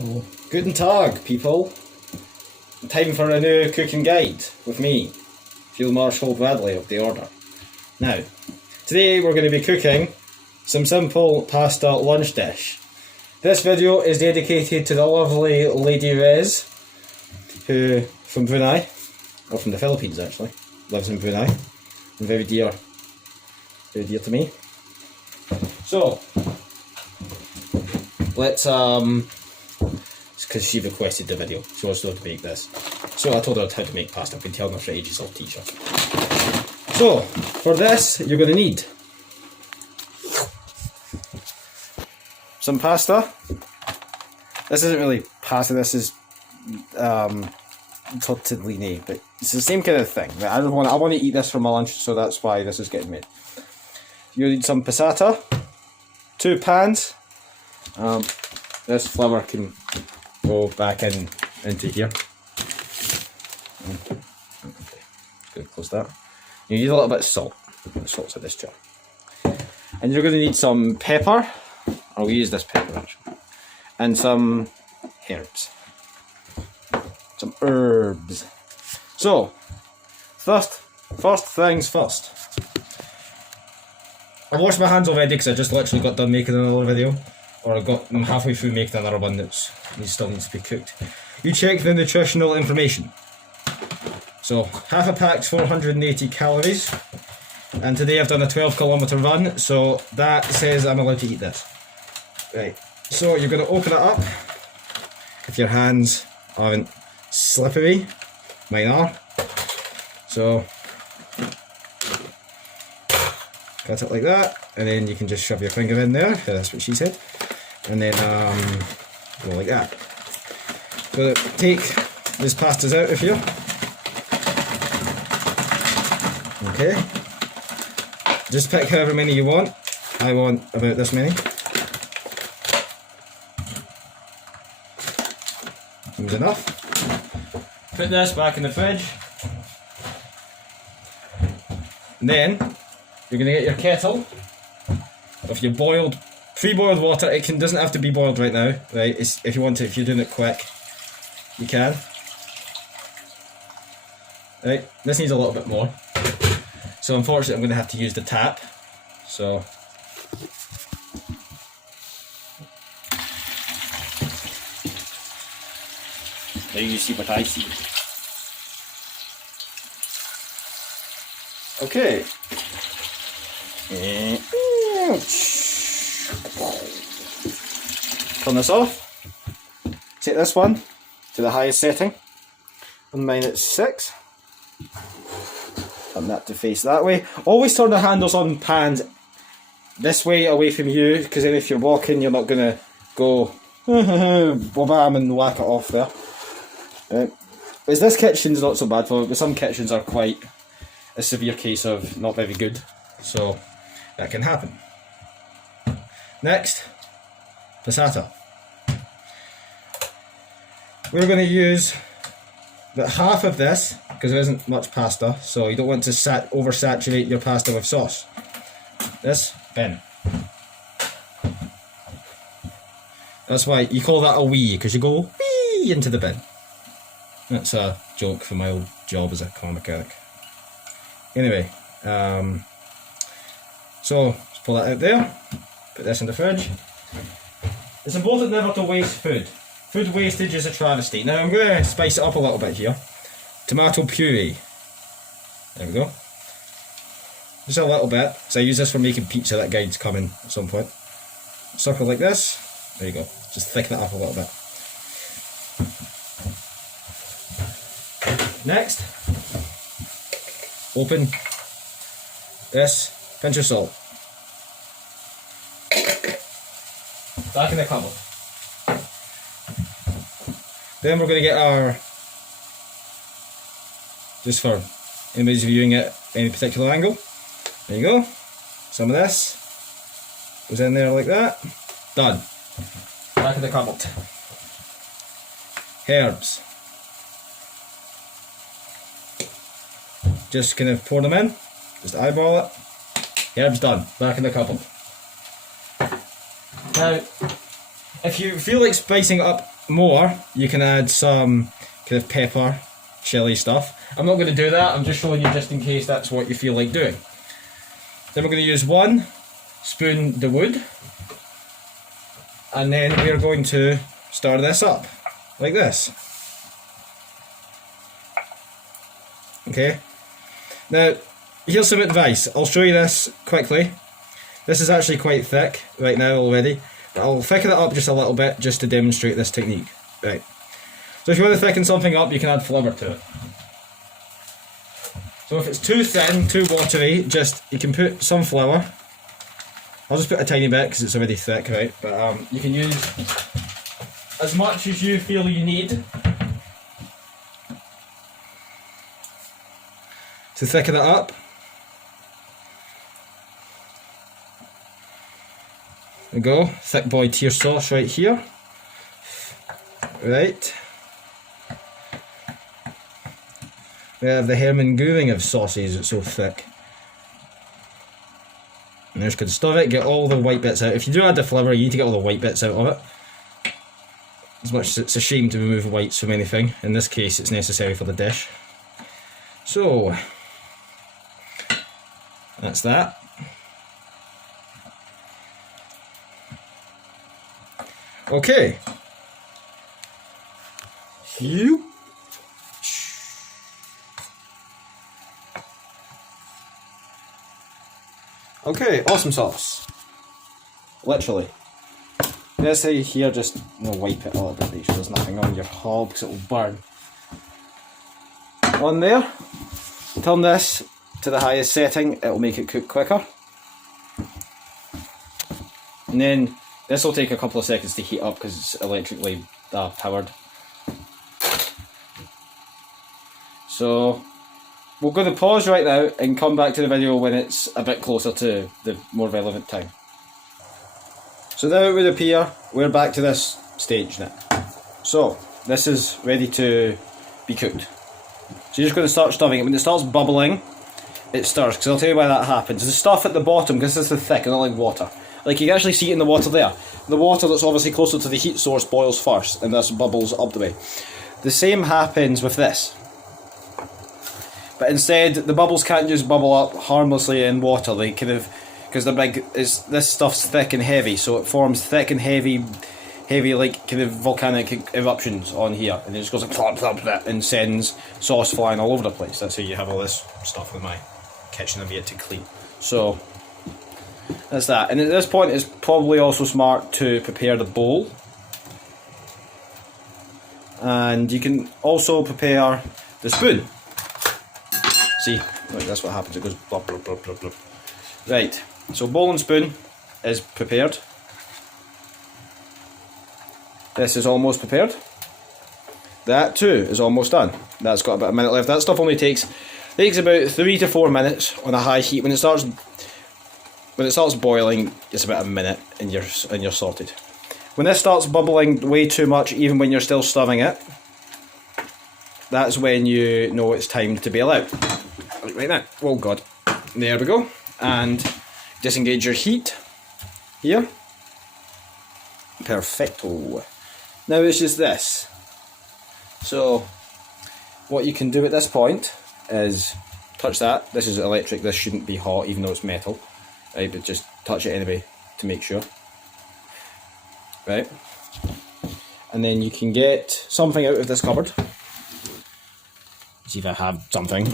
So, guten Tag, people. Time for a new cooking guide with me, Field Marshal Bradley of The Order. Now, today we're going to be cooking some simple pasta lunch dish. This video is dedicated to the lovely Lady Rez, who, from Brunei, or from the Philippines actually, lives in Brunei, and very dear to me. So, let's, it's because she requested the video, she wants to know how to make this. So I told her how to make pasta, I've been telling her for ages, I'll teach her. So, for this, you're going to need some pasta. This isn't really pasta, this is tortellini, but it's the same kind of thing. I want to eat this for my lunch, so that's why this is getting made. You need some passata, 2 pans. This flour can go back into here. Okay, good, close that. You need a little bit of salt. Salt's in this jar. And you're going to need some pepper. I'll use this pepper actually. And some herbs. Some herbs. So, first things first. I washed my hands already because I just literally got done making another video. Or I'm halfway through making another one that still needs to be cooked. You check the nutritional information. So, half a pack's 480 calories. And today I've done a 12-kilometre run, so that says I'm allowed to eat this. Right, so you're going to open it up. If your hands aren't slippery, mine are. So, cut it like that, and then you can just shove your finger in there, that's what she said. And then go like that. So take these pastas out of here. Okay. Just pick however many you want. I want about this many. Seems enough. Put this back in the fridge. And then you're going to get your kettle of your pre-boiled water. It doesn't have to be boiled right now, right? If you want to, if you're doing it quick, you can. Right, this needs a little bit more. So unfortunately I'm going to have to use the tap. So now you see what I see. Okay. Turn this off. Take this one to the highest setting. On mine it's 6. Turn that to face that way. Always turn the handles on pans this way away from you, because then if you're walking you're not going to go bam and whack it off there. Right. As this kitchen's not so bad for it, but some kitchens are quite a severe case of not very good. So that can happen. Next, passata. We're going to use about half of this because there isn't much pasta, so you don't want to oversaturate your pasta with sauce. This bin. That's why you call that a wee, because you go wee into the bin. That's a joke from my old job as a car mechanic. Anyway, so let's pull that out there, put this in the fridge. It's important never to waste food. Food wastage is a travesty. Now I'm going to spice it up a little bit here. Tomato puree. There we go. Just a little bit. So I use this for making pizza, that guide's coming at some point. Circle like this. There you go. Just thicken it up a little bit. Next. Open this, pinch of salt. Back in the cupboard. Then we're going to get our, just for anybody's viewing it any particular angle, there you go, some of this goes in there like that, done. Back in the cupboard. Herbs. Just kind of pour them in, just eyeball it. Herbs done, back in the cupboard. Now, if you feel like spicing it up more, you can add some kind of pepper, chili stuff. I'm not going to do that, I'm just showing you just in case that's what you feel like doing. Then we're going to use 1 spoon de wood, and then we're going to stir this up, like this. Okay, now here's some advice. I'll show you this quickly. This is actually quite thick right now already, but I'll thicken it up just a little bit just to demonstrate this technique. Right. So if you want to thicken something up, you can add flour to it. So if it's too thin, too watery, you can put some flour. I'll just put a tiny bit because it's already thick, right? But you can use as much as you feel you need to thicken it up. There we go, thick boy tier sauce right here. Right. We have the Hermann Göring of sauces, it's so thick. And just going to stir it, get all the white bits out. If you do add the flour, you need to get all the white bits out of it. As much as it's a shame to remove whites from anything, in this case it's necessary for the dish. So, that's that. Okay. You. Okay, awesome sauce. Literally. Let's say here, just wipe it a little bit, make sure there's nothing on your hob because it will burn. On there. Turn this to the highest setting, it will make it cook quicker. And then this will take a couple of seconds to heat up because it's electrically powered. So we're going to pause right now and come back to the video when it's a bit closer to the more relevant time. So now it would appear we're back to this stage now. So this is ready to be cooked. So you're just going to start stirring it. When it starts bubbling, it stirs, because I'll tell you why that happens. The stuff at the bottom, because this is thick and not like water. Like you can actually see it in the water there. The water that's obviously closer to the heat source boils first, and this bubbles up the way. The same happens with this. But instead, the bubbles can't just bubble up harmlessly in water. They kind of, because they're big, this stuff's thick and heavy, so it forms thick and heavy like kind of volcanic eruptions on here, and it just goes like plop, plop, plop, and sends sauce flying all over the place. That's how you have all this stuff in my kitchen I've yet to clean. So that's that. And at this point, it's probably also smart to prepare the bowl, and you can also prepare the spoon. See, look, that's what happens. It goes blop, blop, blop, blop, blop. Right, so bowl and spoon is prepared. This is almost prepared. That too is almost done. That's got about a minute left. That stuff only takes about 3 to 4 minutes on a high heat. When it starts boiling, it's about a minute and you're sorted. When this starts bubbling way too much, even when you're still stirring it, that's when you know it's time to bail out. Right now. Oh god. There we go. And disengage your heat here. Perfecto. Now it's just this. So what you can do at this point is touch that. This is electric, this shouldn't be hot even though it's metal. Right, but just touch it anyway to make sure. Right. And then you can get something out of this cupboard. See if I have something.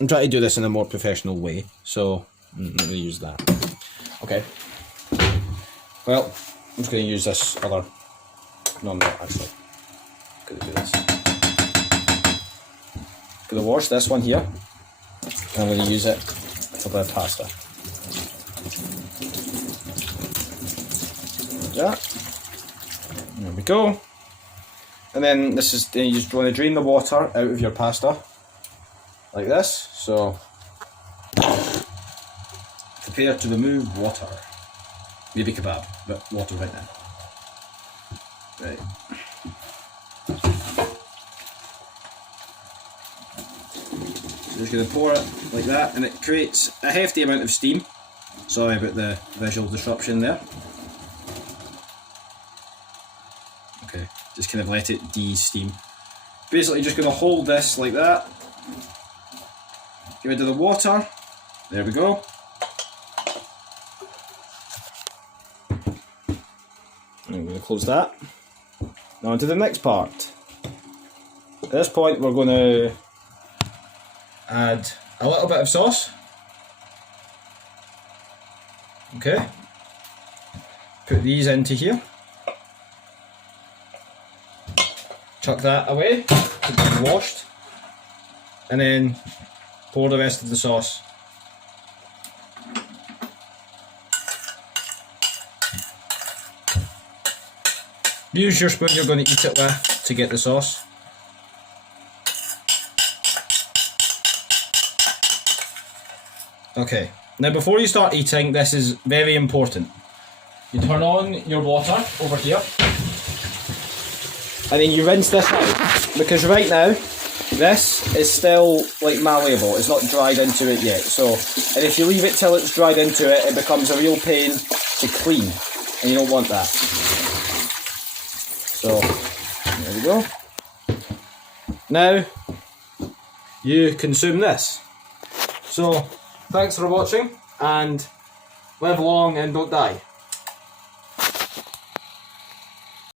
I'm trying to do this in a more professional way, so I'm going to use that. Okay. Well, I'm just going to use this other. No, I'm not actually. I'm going to do this. I'm going to wash this one here. And I'm going to use it for the pasta. Yeah. There we go. And then this is, you just want to drain the water out of your pasta. Like this. So prepare to remove water. Maybe kebab, but water right now. Right. So just going to pour it like that, and it creates a hefty amount of steam. Sorry about the visual disruption there. Okay, just kind of let it de-steam. Basically just going to hold this like that. Get rid of the water. There we go. I'm going to close that. Now on to the next part. At this point we're going to add a little bit of sauce. Okay. Put these into here. Chuck that away, keep them washed, and then pour the rest of the sauce. Use your spoon you're going to eat it with to get the sauce. Okay, now before you start eating, this is very important. You turn on your water over here, and then you rinse this out, because right now this is still like malleable, it's not dried into it yet. So, and if you leave it till it's dried into it, it becomes a real pain to clean, and you don't want that. So there we go. Now you consume this. So thanks for watching, and live long and don't die.